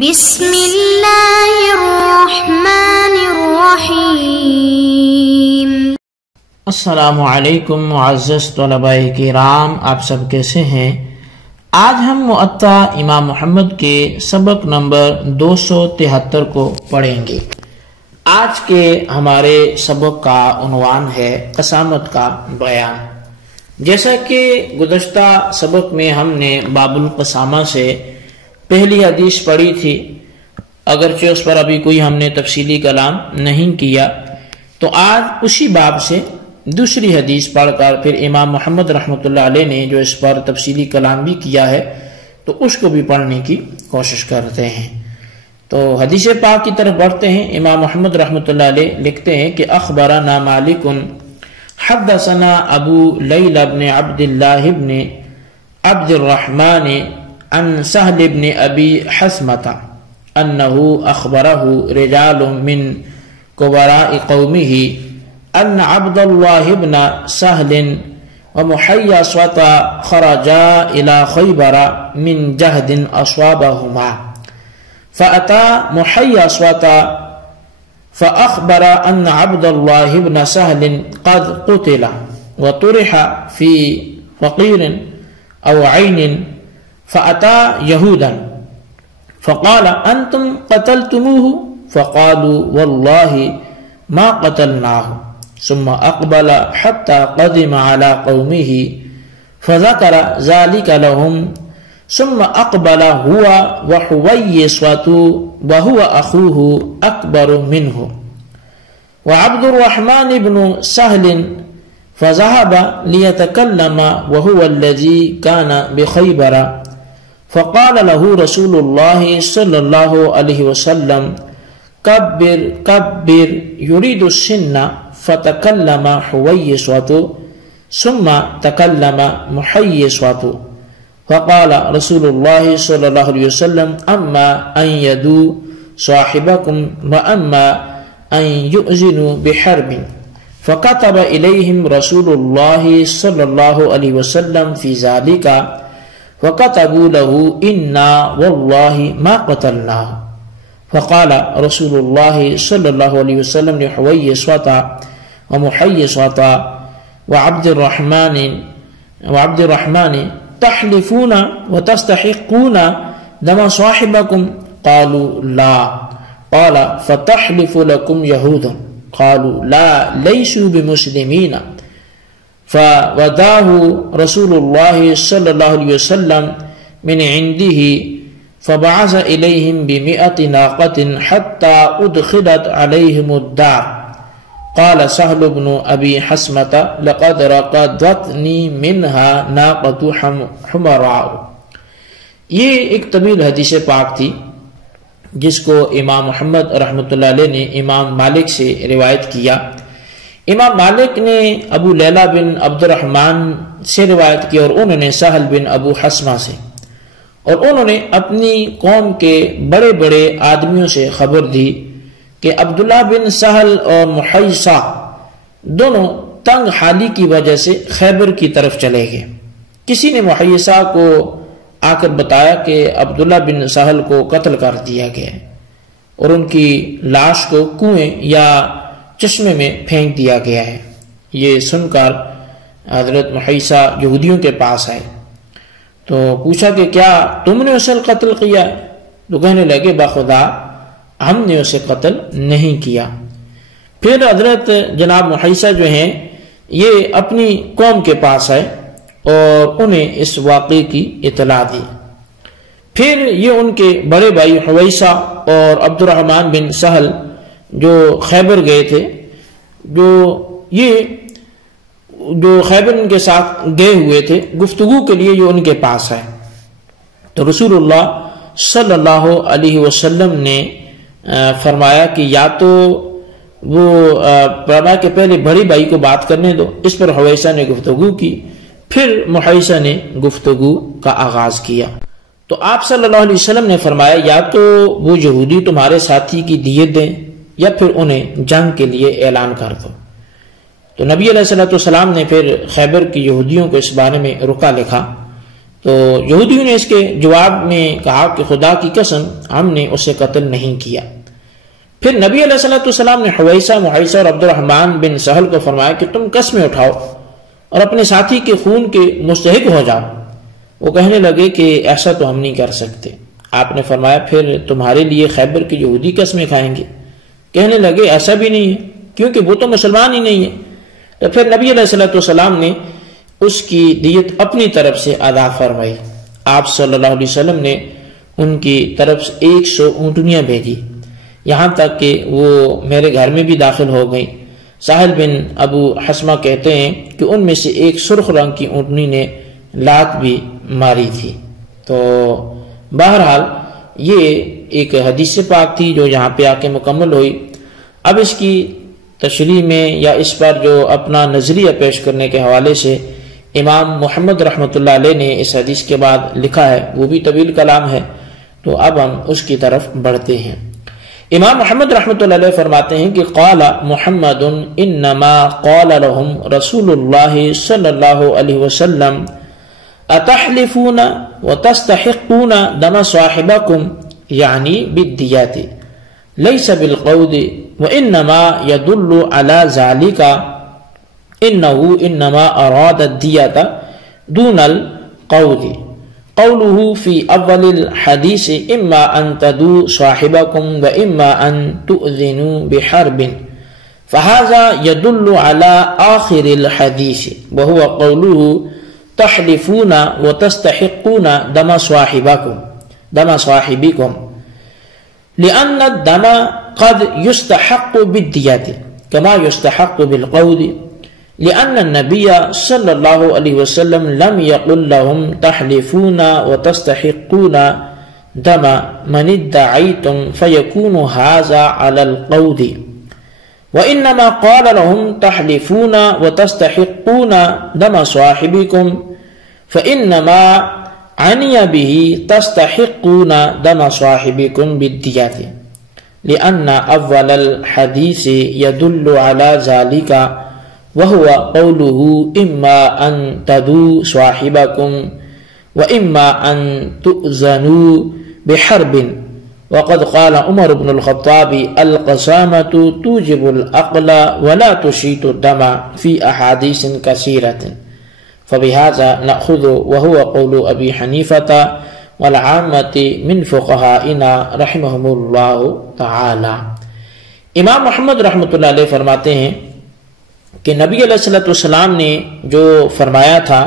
بسم اللہ الرحمن الرحیم۔ السلام علیکم معزز طلباء کرام، آپ سب کیسے ہیں؟ آج ہم معطا امام محمد کے سبق نمبر 273 کو پڑھیں گے۔ آج کے ہمارے سبق کا عنوان ہے قسامت کا بیان۔ جیسا کہ گزشتہ سبق میں ہم نے باب القسامہ سے پہلی حدیث پڑھی تھی، اگرچہ اس پر ابھی کوئی ہم نے تفصیلی کلام نہیں کیا، تو آج اسی باب سے دوسری حدیث پڑھ کر پھر امام محمد رحمۃ اللہ علیہ نے جو اس پر تفصیلی کلام بھی کیا ہے تو اس کو بھی پڑھنے کی کوشش کرتے ہیں۔ تو حدیث پاک کی طرف بڑھتے ہیں۔ امام محمد رحمۃ اللہ علیہ لکھتے ہیں کہ اخبرنا مالک حدثنا ابو لیلى بن عبد الله بن عبد الرحمن عن سهل بن ابي حسمة انه اخبره رجال من كبراء قومه ان عبد الله بن سهل ومحيصة خرجا الى خيبر من جهد اصابهما، فاتى محيصة فأخبر أن عبد الله بن سهل قد قتل وطرح في فقير أو عين، فأتى يهودا فقال أنتم قتلتموه؟ فقالوا والله ما قتلناه، ثم أقبل حتى قدم على قومه فذكر ذلك لهم، ثم أقبل هو وحويصة وهو أخوه أكبر منه وعبد الرحمن بن سهل، فذهب ليتكلم وهو الذي كان بخيبر، فقال له رسول الله صلى الله عليه وسلم كبر كبر يريد السن، فتكلم حويصة ثم تكلم محيصة، فقال رسول الله صلى الله عليه وسلم اما ان يدو صاحبكم واما ان يؤذنوا بحرب، فكتب اليهم رسول الله صلى الله عليه وسلم في ذلك، وكتبوا له انا والله ما قتلناه، فقال رسول الله صلى الله عليه وسلم لحويصة ومحيصة وعبد الرحمن تحلفون وتستحقون دم صاحبكم؟ قالوا لا، قال فتحلف لكم يهود؟ قالوا لا ليسوا بمسلمين، فوداه رسول الله صلى الله عليه وسلم من عنده، فبعث إليهم ب100 ناقة حتى أدخلت عليهم الدار، قال سهل بن ابی حسمة لقد رقدتنی منها ناقة حمراء۔ یہ ایک طویل حدیث پاک تھی جس کو امام محمد رحمۃ اللہ علیہ نے امام مالک سے روایت کیا۔ امام مالک نے ابو لیلہ بن عبد الرحمن سے روایت کی اور انہوں نے سہل بن ابو حسمہ سے، اور انہوں نے اپنی قوم کے بڑے بڑے آدمیوں سے خبر دی کہ عبداللہ بن سہل اور محیصہ دونوں تنگ حالی کی وجہ سے خیبر کی طرف چلے گئے۔ کسی نے محیصہ کو آ کر بتایا کہ عبداللہ بن سہل کو قتل کر دیا گیا اور ان کی لاش کو کنویں یا چشمے میں پھینک دیا گیا ہے۔ یہ سن کر حضرت محیصہ یہودیوں کے پاس آئے تو پوچھا کہ کیا تم نے اسے قتل کیا؟ تو کہنے لگے بخدا ہم نے اسے قتل نہیں کیا۔ پھر حضرت جناب محیصہ جو ہیں یہ اپنی قوم کے پاس آئے اور انہیں اس واقعے کی اطلاع دی۔ پھر یہ ان کے بڑے بھائی حویصہ اور عبد الرحمن بن سہل جو خیبر گئے تھے، جو خیبر ان کے ساتھ گئے ہوئے تھے گفتگو کے لیے، جو ان کے پاس آئے تو رسول اللہ صلی اللہ علیہ وسلم نے فرمایا کہ یا تو وہ فرمایا کہ پہلے بڑی بھائی کو بات کرنے دو۔ اس پر حویصہ نے گفتگو کی، پھر محیصہ نے گفتگو کا آغاز کیا تو آپ صلی اللہ علیہ وسلم نے فرمایا یا تو وہ یہودی تمہارے ساتھی کی دیت دیں یا پھر انہیں جنگ کے لیے اعلان کر دو۔ تو نبی علیہ الصلوۃ والسلام نے پھر خیبر کی یہودیوں کو اس بارے میں رکا لکھا تو یہودیوں نے اس کے جواب میں کہا کہ خدا کی قسم ہم نے اسے قتل نہیں کیا۔ پھر نبی علیہ السلام نے حویسہ، محیصہ اور عبد الرحمن بن سہل کو فرمایا کہ تم قسمیں اٹھاؤ اور اپنے ساتھی کے خون کے مستحق ہو جاؤ۔ وہ کہنے لگے کہ ایسا تو ہم نہیں کر سکتے۔ آپ نے فرمایا پھر تمہارے لیے خیبر کے یہودی قسمیں کھائیں گے؟ کہنے لگے ایسا بھی نہیں ہے، کیونکہ وہ تو مسلمان ہی نہیں ہے۔ تو پھر نبی علیہ السلام نے اس کی دیت اپنی طرف سے ادا فرمائی۔ آپ صلی اللہ علیہ وسلم نے ان کی طرف سے 100 اونٹنیاں بھیجی، یہاں تک کہ وہ میرے گھر میں بھی داخل ہو گئیں۔ ساحل بن ابو حسمہ کہتے ہیں کہ ان میں سے ایک سرخ رنگ کی اونٹنی نے لات بھی ماری تھی۔ تو بہرحال یہ ایک حدیث پاک تھی جو یہاں پہ آ کے مکمل ہوئی۔ اب اس کی تشریح میں یا اس پر جو اپنا نظریہ پیش کرنے کے حوالے سے امام محمد رحمۃ اللہ علیہ نے اس حدیث کے بعد لکھا ہے، وہ بھی طویل کلام ہے، تو اب ہم اس کی طرف بڑھتے ہیں۔ امام محمد رحمۃ اللہ علیہ فرماتے ہیں کہ قال محمد انما قال لهم رسول اللہ صلی اللہ علیہ وسلم اتحلفون وتستحقون دم صاحبكم یعنی بالدیات لیس بالقود وانما يدل على ذلك انه انما اراد الدیات دون القود۔ قوله في اول الحديث اما ان تدو صاحبكم واما ان تؤذنوا بحرب، فهذا يدل على آخر الحديث وهو قوله تحلفون وتستحقون دم صاحبكم لأن الدم قد يستحق بالدية كما يستحق بالقود، لأن النبي صلى الله عليه وسلم لم يقل لهم تحلفون وتستحقون دم من ادعيتم فيكون هذا على القود، وإنما قال لهم تحلفون وتستحقون دم صاحبكم فإنما عني به تستحقون دم صاحبكم بالدية، لأن أول الحديث يدل على ذلك وهو قوله اما ان تدو صاحبكم واما ان تؤذنوا بحرب، وقد قال عمر بن الخطاب القسامة توجب العقل ولا تشيط الدم في احاديث كثيرة، فبهذا نأخذ وهو قول ابي حنيفة والعامة من فقهائنا رحمهم الله تعالى۔ امام محمد رحمۃ اللہ علیہ فرماتے ہیں کہ نبی علیہ السلام نے جو فرمایا تھا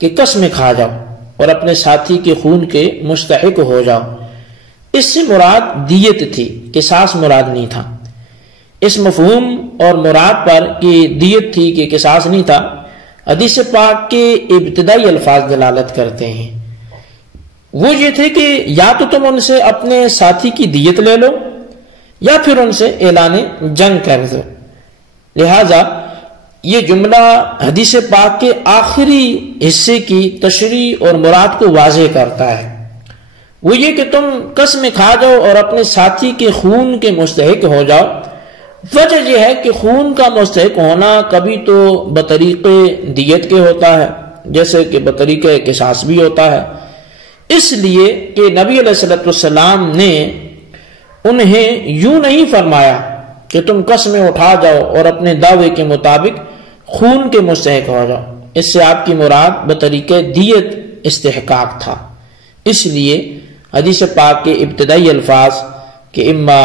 کہ قسمیں کھا جاؤ اور اپنے ساتھی کے خون کے مستحق ہو جاؤ، اس سے مراد دیت تھی، قصاص مراد نہیں تھا۔ اس مفہوم اور مراد پر کہ دیت تھی کہ قصاص نہیں تھا، حدیث پاک کے ابتدائی الفاظ دلالت کرتے ہیں۔ وہ یہ تھے کہ یا تو تم ان سے اپنے ساتھی کی دیت لے لو یا پھر ان سے اعلان جنگ کر دو۔ لہذا یہ جملہ حدیث پاک کے آخری حصے کی تشریح اور مراد کو واضح کرتا ہے۔ وہ یہ کہ تم قسمیں کھا جاؤ اور اپنے ساتھی کے خون کے مستحق ہو جاؤ۔ وجہ یہ ہے کہ خون کا مستحق ہونا کبھی تو بطریق دیت کے ہوتا ہے، جیسے کہ بطریق قصاص بھی ہوتا ہے، اس لیے کہ نبی علیہ السلام نے انہیں یوں نہیں فرمایا کہ تم قسمیں اٹھا جاؤ اور اپنے دعوے کے مطابق خون کے مستحق ہو جاؤ، اس سے آپ کی مراد بطریق دیت استحقاق تھا۔ اس لیے حدیث پاک کے ابتدائی الفاظ کہ اما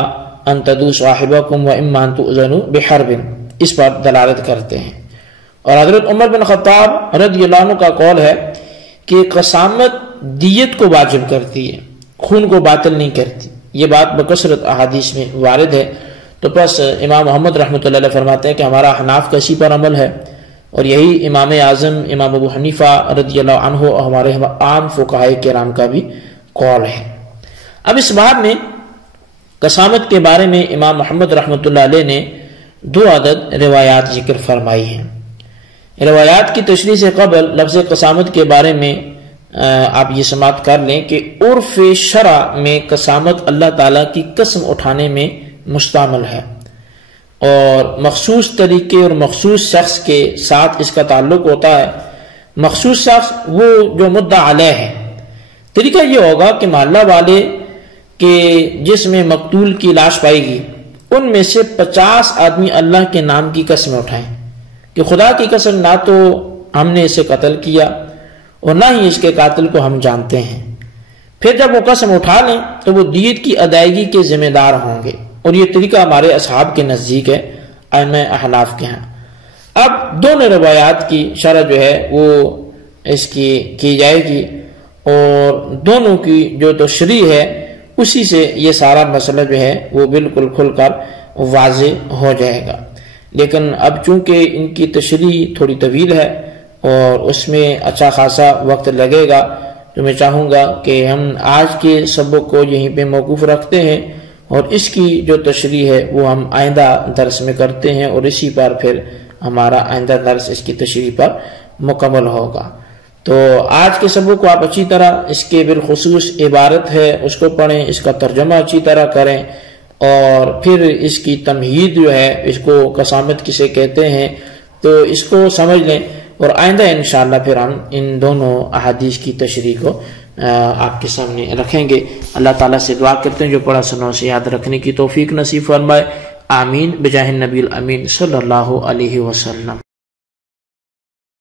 ان تدو صاحبکم و اما ان تؤذنوا بحرب اس پر دلالت کرتے ہیں۔ اور حضرت عمر بن خطاب رضی اللہ عنہ کا قول ہے کہ قسامت دیت کو واجب کرتی ہے، خون کو باطل نہیں کرتی۔ یہ بات بکثرت احادیث میں وارد ہے۔ تو پس امام محمد رحمۃ اللہ علیہ فرماتے ہیں کہ ہمارا احناف کا اسی پر عمل ہے، اور یہی امام اعظم امام ابو حنیفہ رضی اللہ عنہ اور ہمارے عام فقہائے کرام کا بھی قول ہے۔ اب اس باب میں قسامت کے بارے میں امام محمد رحمۃ اللہ علیہ نے 2 عدد روایات ذکر فرمائی ہیں۔ روایات کی تشریح سے قبل لفظ قسامت کے بارے میں آپ یہ سماعت کر لیں کہ عرف شرع میں قسامت اللہ تعالیٰ کی قسم اٹھانے میں مشتمل ہے، اور مخصوص طریقے اور مخصوص شخص کے ساتھ اس کا تعلق ہوتا ہے۔ مخصوص شخص وہ جو مدعا علیہ ہے۔ طریقہ یہ ہوگا کہ محلہ والے کہ جس میں مقتول کی لاش پائی گی ان میں سے 50 آدمی اللہ کے نام کی قسم اٹھائیں کہ خدا کی قسم نہ تو ہم نے اسے قتل کیا اور نہ ہی اس کے قاتل کو ہم جانتے ہیں۔ پھر جب وہ قسم اٹھا لیں تو وہ دیت کی ادائیگی کے ذمہ دار ہوں گے، اور یہ طریقہ ہمارے اصحاب کے نزدیک ہے، ائمہ احناف کے ہاں۔ اب دونوں روایات کی شرح جو ہے وہ اس کی جائے گی، اور دونوں کی جو تشریح ہے اسی سے یہ سارا مسئلہ جو ہے وہ بالکل کھل کر واضح ہو جائے گا۔ لیکن اب چونکہ ان کی تشریح تھوڑی طویل ہے اور اس میں اچھا خاصا وقت لگے گا، تو میں چاہوں گا کہ ہم آج کے سبق کو یہیں پہ موقوف رکھتے ہیں، اور اس کی جو تشریح ہے وہ ہم آئندہ درس میں کرتے ہیں، اور اسی پر پھر ہمارا آئندہ درس اس کی تشریح پر مکمل ہوگا۔ تو آج کے سبق کو آپ اچھی طرح اس کے بالخصوص عبارت ہے اس کو پڑھیں، اس کا ترجمہ اچھی طرح کریں، اور پھر اس کی تمہید جو ہے، اس کو قسامت کسے کہتے ہیں، تو اس کو سمجھ لیں، اور آئندہ انشاءاللہ پھر ہم ان دونوں احادیث کی تشریح کو آپ کے سامنے رکھیں گے۔ اللہ تعالیٰ سے دعا کرتے ہیں جو پڑھا سنا اسے یاد رکھنے کی توفیق نصیب فرمائے، آمین بجاہ النبی الامین صلی اللہ علیہ وسلم۔